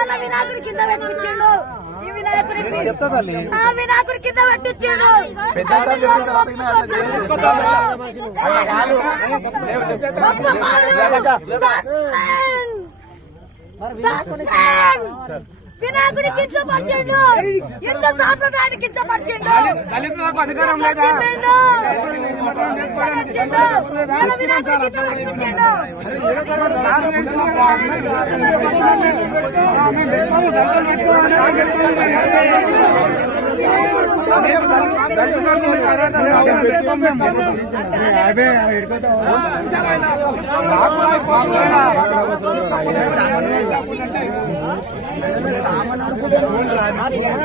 కింద వినాయకుడి కింద పెట్టిపించిండు ఈ వినాయకుడి కింద పెట్టించిండు వినాయకుడి కింద పడిచిండు హిందూ సాంప్రదాయాన్ని కింద పడిచిండు దళితులకు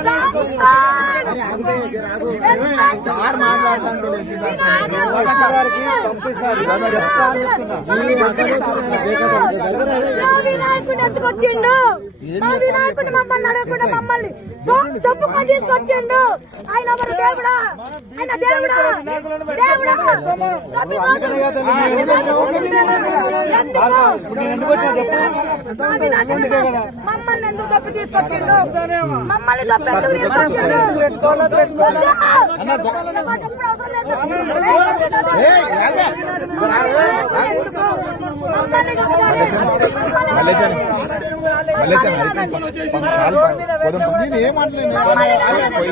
三八 లేదా వినాయకుడి కింద మా వినాయకుడు మమ్మల్ని అడగకుండా మమ్మల్ని తప్పుకొని తీసుకొచ్చిండు ఆయన ఎవరు దేవుడా ఆయన దేవుడా దేవుడా మమ్మల్ని ఎందుకు తప్పు తీసుకొచ్చిండు? మమ్మల్ని తప్పు ఎందుకు తీసుకొచ్చిండు? ఎప్పుడు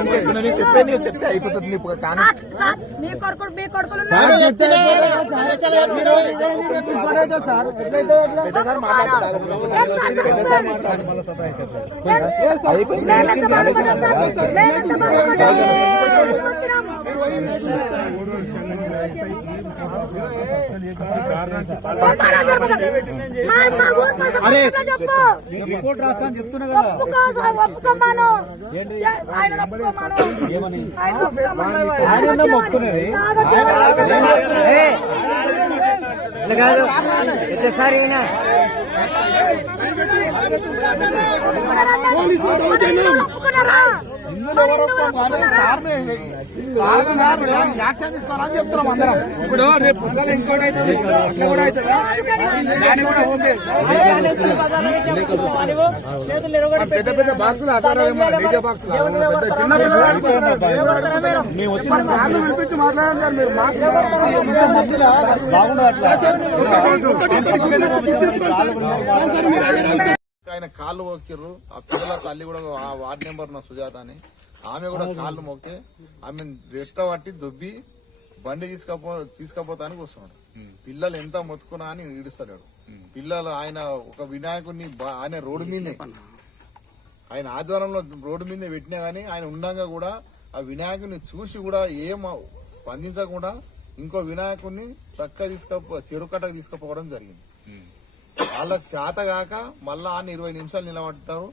అవసరం చెప్తే అయిపోతుంది కానీ మీ కొడుకులు మీ కొడుకులు మా ఊరు రిపోర్ట్ రాస్తా అని చెప్తున్నా కదా ఒప్పుకోమాను ఆయన ఒప్పుకోమాను? హిందువులు ఎవరు యాక్షన్ తీసుకోవాలని చెప్తున్నాం అందరం ఇప్పుడు రేపు పొద్దున ఇంకోటి అవుతుంది అట్లా కూడా అవుతుందా పెద్ద పెద్ద బాక్సులు మన డీజే బాక్సులు పెద్ద చిన్న పిల్లలు పిలిపించి మాట్లాడాలి సార్ మీరు మాట్లాడాలి బాగుండదు అట్లా ఆయన కాళ్ళు మొక్కిర్రు ఆ పిల్లల తల్లి కూడా ఆ వార్డ్ నెంబర్ నా సుజాత అని. ఆమె కూడా కాళ్ళు మొక్కితే ఆమె రెట్ట పట్టి దొబ్బి బండి తీసుకపో తీసుకపోతానికి వస్తున్నాడు. పిల్లలు ఎంత మొత్తుకున్నా అని ఈడుస్తాడు పిల్లలు ఆయన ఒక వినాయకుడిని ఆయన రోడ్డు మీదే. ఆయన ఆధ్వర్యంలో రోడ్డు మీద పెట్టినా గానీ ఆయన ఉండంగా కూడా ఆ వినాయకుడిని చూసి కూడా ఏం స్పందించకుండా ఇంకో వినాయకుడిని చక్కగా తీసుకపో చెరుకట్టకు తీసుకుపోవడం జరిగింది. వాళ్ళకి చేత కాక మళ్ళా ఆయన ఇరవై నిమిషాలు నిలబడ్డారు.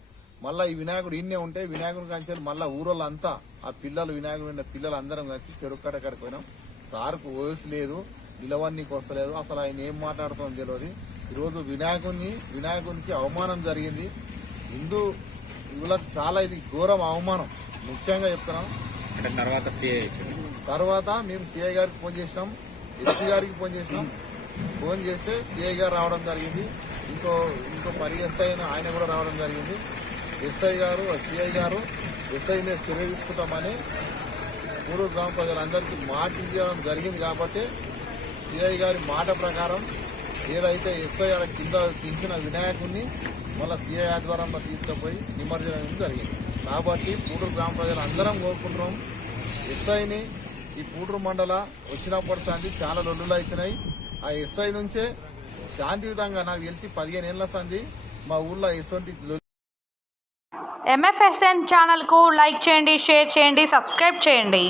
మళ్ళా ఈ వినాయకుడు ఇన్నే ఉంటే వినాయకుడి కంచారు మళ్ళా ఊరోళ్ళంతా ఆ పిల్లలు వినాయకుడు ఉన్న పిల్లలు అందరం కలిసి చెరుకట్ట కాడికి పోయినాం. సార్కు వయసు లేదు నిలవన్నీకి వస్తలేదు అసలు ఆయన ఏం మాట్లాడుతాం తెలియదు. ఈరోజు వినాయకుడిని వినాయకునికి అవమానం జరిగింది. హిందూ ఇవులకు చాలా ఇది ఘోరం అవమానం. ముఖ్యంగా చెప్తున్నాం. తర్వాత సిఐ తర్వాత మేము సిఐ గారికి ఫోన్ చేసినాం. ఎస్పీ గారికి ఫోన్ చేసినాం. ఫోన్ చేస్తే సిఐ గారు రావడం జరిగింది. ఇంకో ఇంకో పరి ఎస్ఐ ఆయన కూడా రావడం జరిగింది. ఎస్ఐ గారు సిఐ గారు ఎస్ఐ మీద చర్య తీసుకుంటామని మూడు గ్రామ ప్రజలందరికీ మాట ఇవ్వడం జరిగింది కాబట్టి సిఐ గారి మాట ప్రకారం ఏదైతే ఎస్ఐ గారి కింద దించిన వినాయకుడిని మళ్ళీ సిఐ ఆధ్వర్యంలో తీసుకుపోయి నిమజ్జనం జరిగింది. కాబట్టి పూడూరు గ్రామ ప్రజలు అందరం కోరుకుంటున్నాం. ఎస్ఐని ఈ పూడూరు మండల వచ్చినప్పటి సంది చాలా లొల్లులు అవుతున్నాయి. ఆ ఎస్ఐ నుంచే శాంతియుతంగా నాకు తెలిసి పదిహేను ఏళ్ళ సంది మా ఊర్లో ఎటువంటి ఎంఎఫ్ఎస్ఎన్ ఛానల్కు లైక్ చేయండి షేర్ చేయండి సబ్స్క్రైబ్ చేయండి.